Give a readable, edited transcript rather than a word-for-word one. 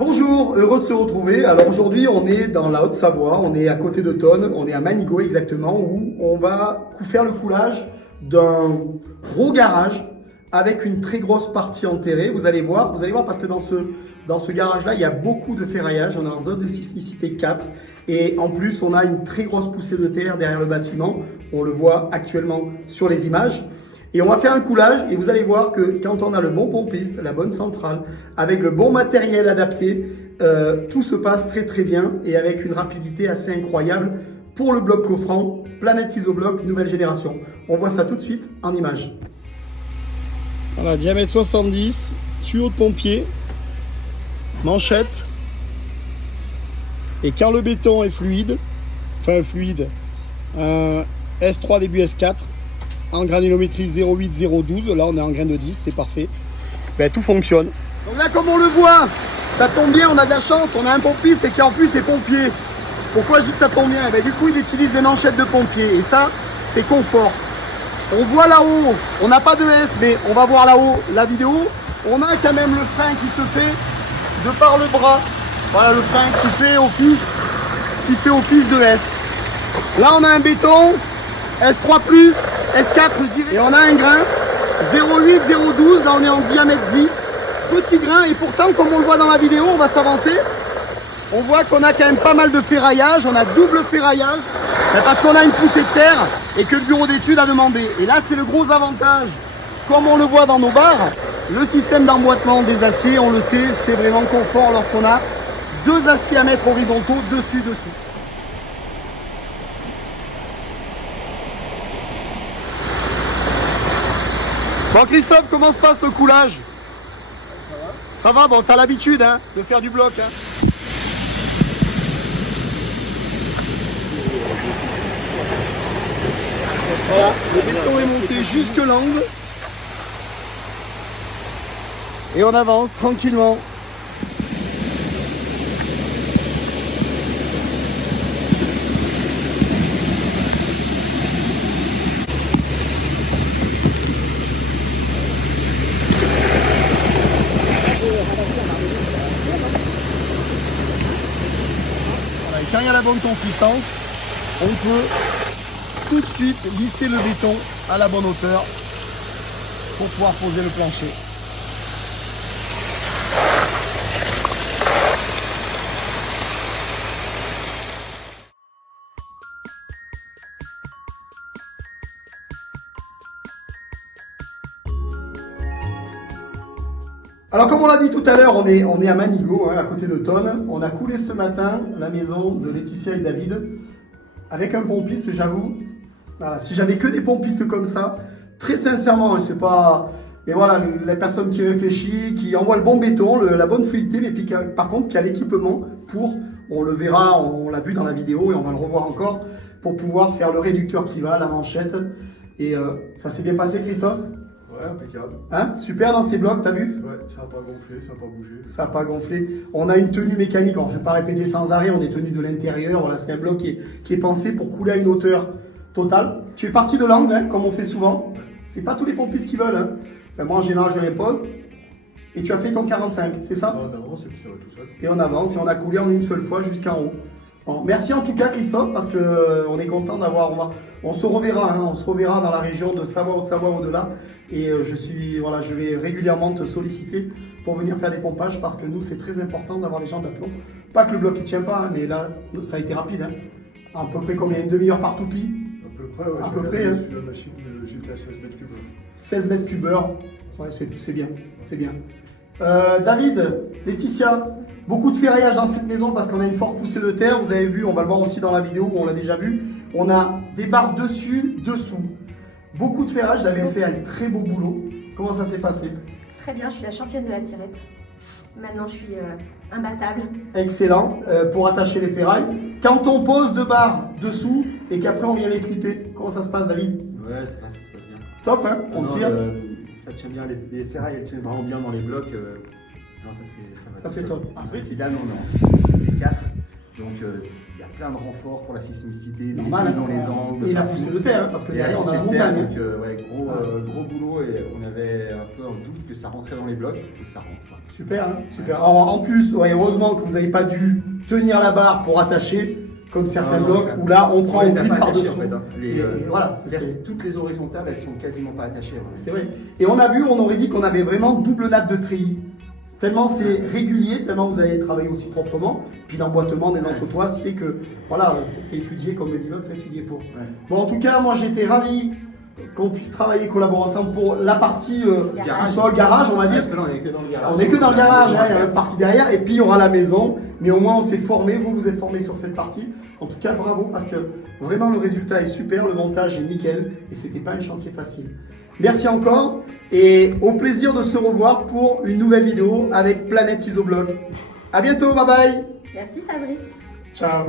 Bonjour, heureux de se retrouver. Alors aujourd'hui, on est dans la Haute-Savoie, on est à côté de Tonnes, on est à Manigot exactement, où on va faire le coulage d'un gros garage avec une très grosse partie enterrée. Vous allez voir parce que dans ce garage-là, il y a beaucoup de ferraillage. On est en zone de sismicité 4 et en plus, on a une très grosse poussée de terre derrière le bâtiment. On le voit actuellement sur les images. Et on va faire un coulage et vous allez voir que quand on a le bon pompiste, la bonne centrale, avec le bon matériel adapté, tout se passe très très bien et avec une rapidité assez incroyable pour le bloc coffrant Planète Isobloc nouvelle génération. On voit ça tout de suite en image. Voilà, diamètre 70, tuyau de pompier, manchette. Et quand le béton est fluide, S3 début S4, en granulométrie 0,8-0,12, là on est en grain de 10, c'est parfait. Ben, tout fonctionne. Donc là, comme on le voit, ça tombe bien, on a de la chance, on a un pompiste et qui en plus est pompier. Pourquoi je dis que ça tombe bien? Ben, du coup, il utilise des manchettes de pompier et ça, c'est confort. On voit là-haut, on n'a pas de S, mais on va voir là-haut la vidéo. On a quand même le frein qui se fait de par le bras. Voilà le frein qui fait office de S. Là, on a un béton. S3+, S4 je dirais, et on a un grain 0,8, 0,12, là on est en diamètre 10, petit grain, et pourtant comme on le voit dans la vidéo, on va s'avancer, on voit qu'on a quand même pas mal de ferraillage, on a double ferraillage, parce qu'on a une poussée de terre et que le bureau d'études a demandé. Et là c'est le gros avantage, comme on le voit dans nos barres, le système d'emboîtement des aciers, on le sait, c'est vraiment confort lorsqu'on a deux aciers à mettre horizontaux dessus. Bon Christophe, comment se passe le coulage? Ça va, bon, t'as l'habitude hein, de faire du bloc. Hein. Voilà, le béton est monté jusque l'angle. Et on avance tranquillement. Quand il y a la bonne consistance, on peut tout de suite lisser le béton à la bonne hauteur pour pouvoir poser le plancher. Alors comme on l'a dit tout à l'heure, on est à Manigot, hein, à côté de Tonnes. On a coulé ce matin la maison de Laetitia et David avec un pompiste, j'avoue. Voilà, si j'avais que des pompistes comme ça, très sincèrement, hein, c'est pas... Mais voilà, la personne qui réfléchit, qui envoie le bon béton, la bonne fluidité, mais puis par contre qui a l'équipement pour, on le verra, on l'a vu dans la vidéo et on va le revoir encore, pour pouvoir faire le réducteur qui va, la manchette. Et ça s'est bien passé Christophe? Ouais, impeccable. Hein, super dans ces blocs, t'as vu? Ouais, ça n'a pas gonflé, ça n'a pas bougé. Ça n'a pas gonflé. On a une tenue mécanique, alors je ne vais pas répéter sans arrêt, on est tenu de l'intérieur. Voilà, c'est un bloc qui est pensé pour couler à une hauteur totale. Tu es parti de l'angle, hein, comme on fait souvent. C'est pas tous les pompistes qui veulent. Hein. Enfin, moi en général je l'impose. Et tu as fait ton 45, c'est ça? On avance et puis ça va tout seul. Et on avance et on a coulé en une seule fois jusqu'en haut. Bon, merci en tout cas Christophe parce qu'on est content d'avoir, on se reverra dans la région de Savoie, Haute-Savoie au-delà et je vais régulièrement te solliciter pour venir faire des pompages parce que nous c'est très important d'avoir des gens d'aplomb. Pas que le bloc ne tient pas, hein, mais là ça a été rapide. Hein. À peu près combien? Une demi-heure par toupie? À peu près, ouais. À peu près. Hein. Sur la machine, j'étais à 16 mètres cubes. 16 mètres cubeurs, ouais, c'est bien, c'est bien. David, Laetitia, beaucoup de ferraillage dans cette maison parce qu'on a une forte poussée de terre. Vous avez vu, on va le voir aussi dans la vidéo où on l'a déjà vu. On a des barres dessus, dessous. Beaucoup de ferraillage, vous avez fait un très beau boulot. Comment ça s'est passé? Très bien, je suis la championne de la tirette. Maintenant, je suis imbattable. Excellent, pour attacher les ferrailles. Quand on pose deux barres dessous et qu'après on vient les clipper, comment ça se passe David? Ouais, ça se passe bien. Top, hein, on tire. Ça tient bien, les ferrailles elles tiennent vraiment bien dans les blocs. Non, ça c'est top. Après, c'est là, non, c'est P4. Donc il y a plein de renforts pour la sismicité, des Normal, nœuds dans les angles. Et la partout. poussée de terre, hein, parce que Et la derrière on a poussée la de terre, montagne. donc ouais, gros boulot et on avait un peu un doute que ça rentrait dans les blocs et ça rentre. Quoi. Super, hein, super. Alors, en plus, ouais, heureusement que vous n'avez pas dû tenir la barre pour attacher, comme certains Non, blocs ça- où là on prend on au les a clip pas attachés, par-dessous. en fait, hein. Et voilà, Toutes les horizontales, elles sont quasiment pas attachées. Ouais. c'est vrai. Et on a vu, on aurait dit qu'on avait vraiment double nappe de treillis. Tellement c'est régulier, tellement vous avez travaillé aussi proprement. Puis l'emboîtement des entretoises fait que, voilà, c'est étudié, comme le dit l'autre, c'est étudié pour. Ouais. Bon, en tout cas, moi j'étais ravi qu'on puisse travailler, collaborer ensemble pour la partie sous-sol, garage, on va dire. Parce que là, on est que dans le garage. On n'est que dans le garage, hein, il y a une partie derrière, et puis il y aura la maison. Mais au moins on s'est formé, vous êtes formé sur cette partie. En tout cas, bravo, parce que vraiment le résultat est super, le montage est nickel, et c'était pas un chantier facile. Merci encore, et au plaisir de se revoir pour une nouvelle vidéo avec Planète Isobloc. À bientôt, bye bye. Merci Fabrice. Ciao.